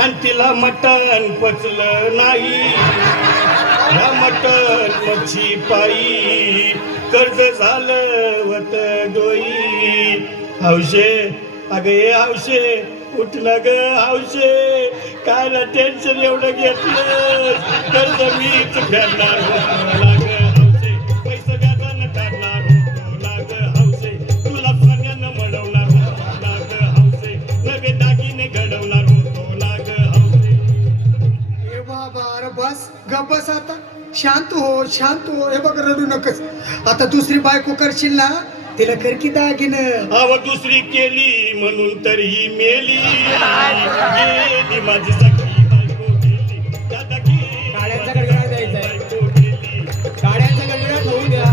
आणि तिला मटण पचलं नाही. या मटण मच्छी पायी कर्ज झालं वत डोई. हौशे अगं ये हौशे उठ ना ग हौशे, काय ना टेन्शन एवढं घेतलं कर्ज मीच फेडणार होतो ना ग हौशे. पैसे व्याजानं काढणार होतो ना ग हौशे. तुला सोन्यानं मडवणार होतो ना ग हौशे. नवे दागिने घडवणार होतो ना ग हौशे. ए बाबा अरे बस गप बस आता, शांत हो. हे बघ रडू नकस. आता दुसरी बायको करशील ना तिला कर की दागिनं. अव दुसरी केली म्हणून तर ही मेली गेली माझी सखी बायको गेली. दादा गेली गाड्यांचा गडगडाट द्यायचा आहे. बायको गेली. गाड्यांचा गडगडाट होऊ द्या.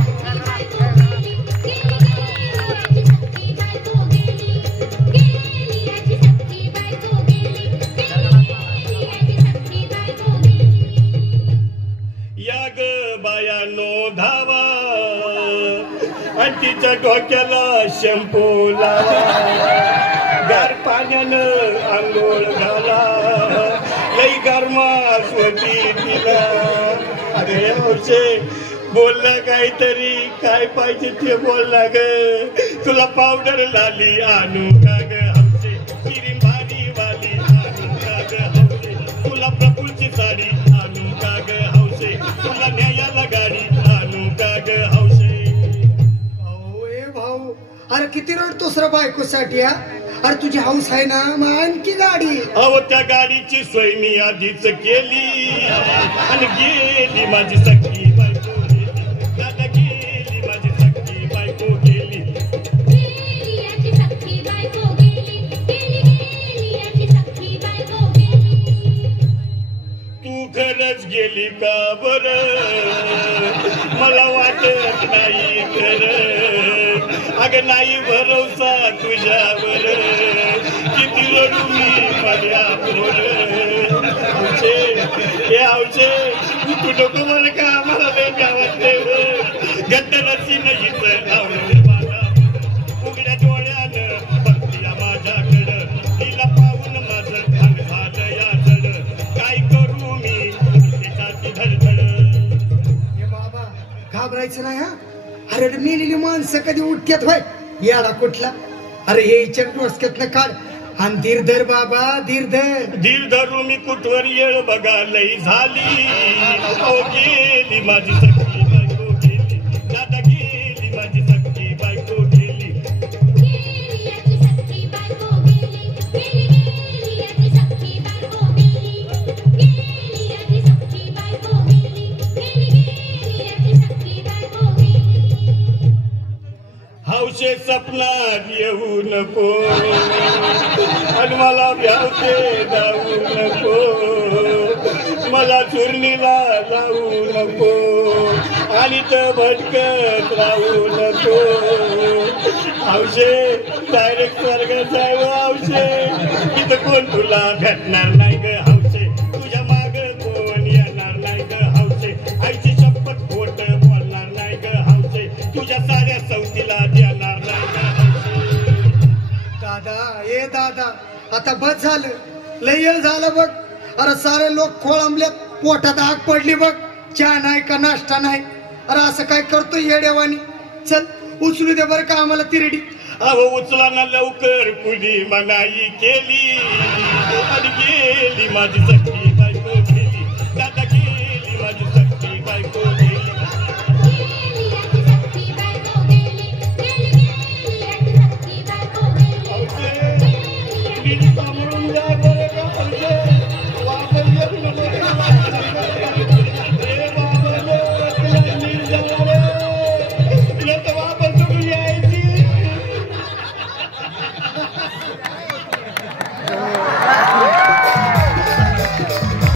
या ग बायानो धावा आणि तिच्या डोक्याला शॅम्पू लावा. गार पाण्यानं आंघोळ घाला. लई गरमास होती तिला. अरे हौशे बोलला काहीतरी, काय पाहिजे ते बोलला ग. तुला पावडर लाली आणू का ग हौशे. किरीम भारी वाली आणू का ग हौशे. तुला प्रफुलची साडी आणू का ग हौशे. तुला न्यायाला गाडी आणू का ग हौशे. भाऊ अरे किती रडतोस रे बायकोसाठी. अरे तुझी हौस आहे ना मग आणखी गाडी. अहो त्या गाडीची सोय मी आधीच केली आणि गेली माझी सखी बायको गेली. दादा गेली माझी सखी बायको गेली. तू खरंच गेली का बरं, मला वाटत नाही खरं. अगं नाही भरोसा तुझ्यावर, किती रडू मी माझ्यावर. हौशे हे हौशे तू नको मला का मला लय गावातले गद्दराची नाहीच लावलं मला. उघड्या डोळ्यानं बघती माझ्याकडं, तिला पाहून माझं अंग झालं या जड. काय करू मी तिच्याची धडधड. हे बाबा घाबरायचं नाही हा. अरे मेलेली माणसं कधी उठत्यात होय याला कुठला. अरे हे डोसक्यातनं काढ आणि धीर धर बाबा धीर धर. धीर धरू मी कुठवर येळ बघा लई झाली. अहो गेली माझी सखी बायको गेली. दादा गेली माझी सखी बायको गेली. हौशे सपनात येऊ नको आणि मला भ्यावते जाऊ नको. मला चुरणीला लावू नको आणि तर भटकत राहू नको. हौशे डायरेक्ट स्वर्गात जाऊ हौशे. इथं कोण तुला भेटणार नाही ग हौशे. तुझ्या माग कोण येणार नाही ग हौशे. आईची शपथ खोट बोलणार नाही ग हौशे. तुझ्या साऱ्या सवतीला देणार नाही ग हौशे. दादा ए दादा आता बस झालं, लय येळ झालं बघ. अरे सारे लोक खोळंबल्यात, पोटात आग पडली बघ. चहा नाही का नाश्ता नाही. अरे असं काय करतोय येड्यावानी. चल उचलू दे बरं का आम्हाला तिरडी. अहो उचला ना लवकर, कुणी मनाई केली आणि गेली माझी सखी